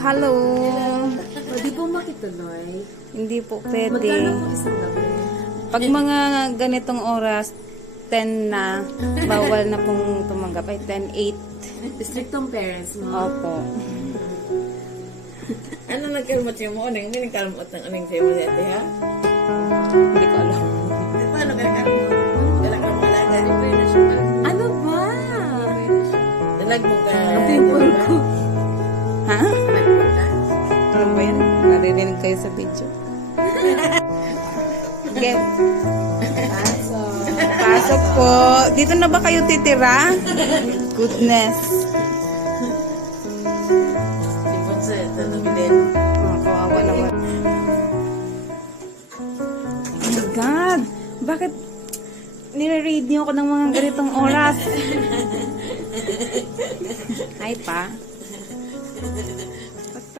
Hello. Pwede po makituloy. Hindi po pwede. Magkano po isang gabi? Pag mga ganitong oras, 10 na, bawal na pong tumanggap. Ay, 10:08. Striktong parents mo. Opo. Ano nagkalmot yung mo? Hindi nagkalmot ng aning sa'yo mo dati, ha? Hindi ko alam. Paano ka nagkalmot? Wala kang malaga. Di ba yun na siya? Ano ba? Dalag mo ka. Dimple ko. Ha? Dalag mo ka. Ano ba yan? Naririnig kayo sa video. Game. Pasok po. Dito na ba kayo titira? Goodness. Si Ponce, tanong din. Oh, kawawa naman. Oh my God! Bakit nire-read niyo ako ng mga ganitong oras? Hi pa.